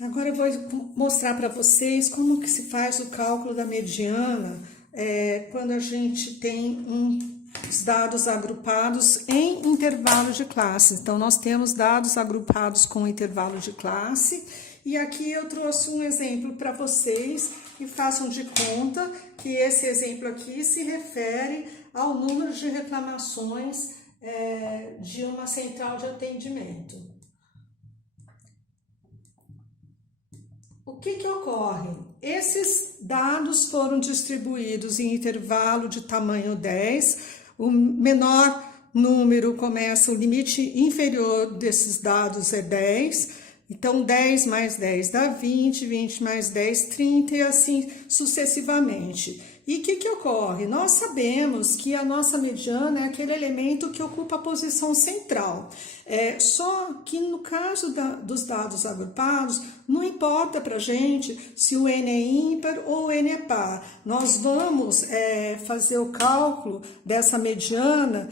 Agora eu vou mostrar para vocês como que se faz o cálculo da mediana quando a gente tem os dados agrupados em intervalo de classe. Então, nós temos dados agrupados com intervalo de classe. E aqui eu trouxe um exemplo para vocês e façam de conta que esse exemplo aqui se refere ao número de reclamações de uma central de atendimento. O que ocorre? Esses dados foram distribuídos em intervalo de tamanho 10, o menor número começa, o limite inferior desses dados é 10, então 10 mais 10 dá 20, 20 mais 10, 30 e assim sucessivamente. E o que ocorre? Nós sabemos que a nossa mediana é aquele elemento que ocupa a posição central. Só que no caso dos dados agrupados, não importa para a gente se o N é ímpar ou o N é par. Nós vamos fazer o cálculo dessa mediana,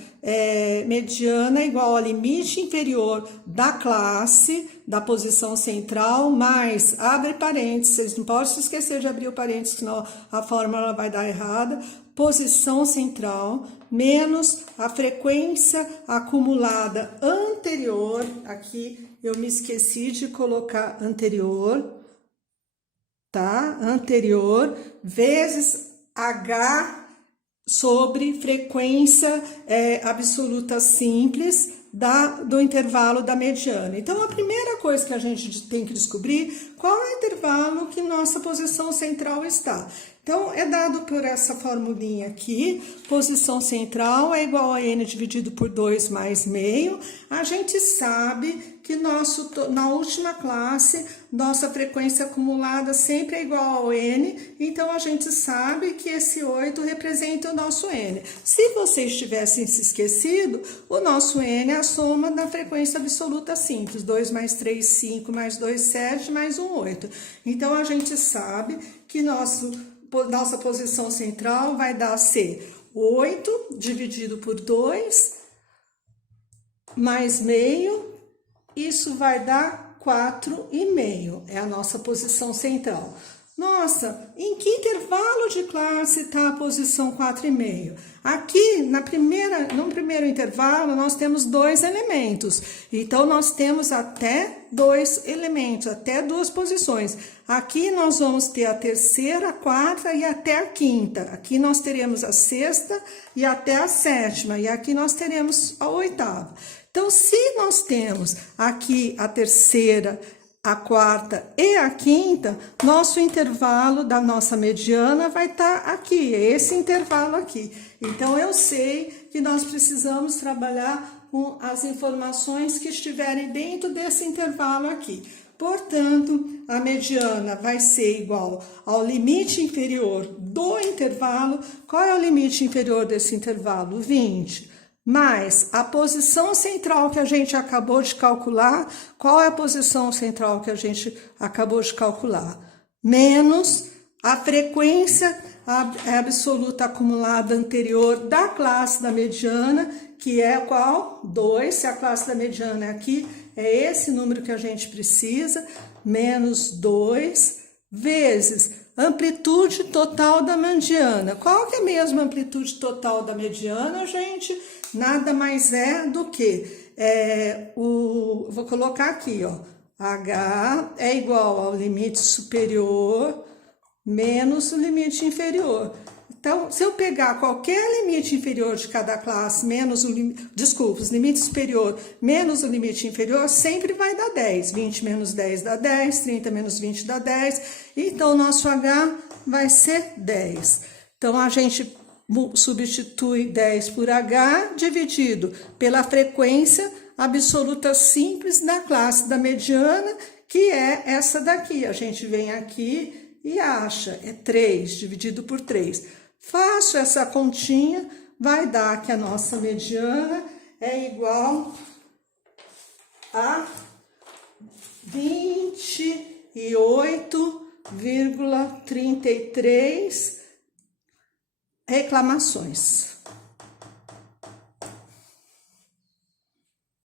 mediana igual ao limite inferior da classe, da posição central, mais, abre parênteses, vocês não podem se esquecer de abrir o parênteses, senão a fórmula vai dar errada, posição central, menos a frequência acumulada anterior, aqui eu me esqueci de colocar anterior, tá? Anterior, vezes H sobre frequência absoluta simples do intervalo da mediana. Então, a primeira coisa que a gente tem que descobrir, qual é o intervalo que nossa posição central está. Então, é dado por essa formulinha aqui, posição central é igual a N dividido por 2 mais meio. A gente sabe que na última classe, nossa frequência acumulada sempre é igual ao N, então a gente sabe que esse 8 representa o nosso N. Se vocês tivessem se esquecido, o nosso N é a soma da frequência absoluta simples, 2 mais 3, 5, mais 2, 7, mais 1, 8. Então, a gente sabe que nossa posição central vai dar ser 8 dividido por 2, mais meio, isso vai dar 4,5, é a nossa posição central. Nossa, em que intervalo de classe está a posição 4,5? Aqui, no primeiro intervalo, nós temos 2 elementos. Então, nós temos até 2 elementos, até 2 posições. Aqui, nós vamos ter a terceira, a quarta e até a quinta. Aqui, nós teremos a sexta e até a sétima. E aqui, nós teremos a oitava. Então, se nós temos aqui a terceira, a quarta e a quinta, nosso intervalo da nossa mediana vai estar aqui, esse intervalo aqui. Então, eu sei que nós precisamos trabalhar com as informações que estiverem dentro desse intervalo aqui. Portanto, a mediana vai ser igual ao limite inferior do intervalo. Qual é o limite inferior desse intervalo? 20. Mais a posição central que a gente acabou de calcular. Qual é a posição central que a gente acabou de calcular? Menos a frequência absoluta acumulada anterior da classe da mediana, que é qual? 2, se a classe da mediana é aqui, é esse número que a gente precisa, menos 2, vezes amplitude total da mediana. Qual que é mesmo a amplitude total da mediana, gente? Nada mais é do que, vou colocar aqui, ó, H é igual ao limite superior menos o limite inferior. Então, se eu pegar qualquer limite inferior de cada classe, menos os limites superior menos o limite inferior, sempre vai dar 10. 20 menos 10 dá 10, 30 menos 20 dá 10. Então, o nosso H vai ser 10. Então, a gente substitui 10 por H dividido pela frequência absoluta simples da classe da mediana, que é essa daqui. A gente vem aqui e acha, é 3 dividido por 3. Faço essa continha, vai dar que a nossa mediana é igual a 28,33 reclamações.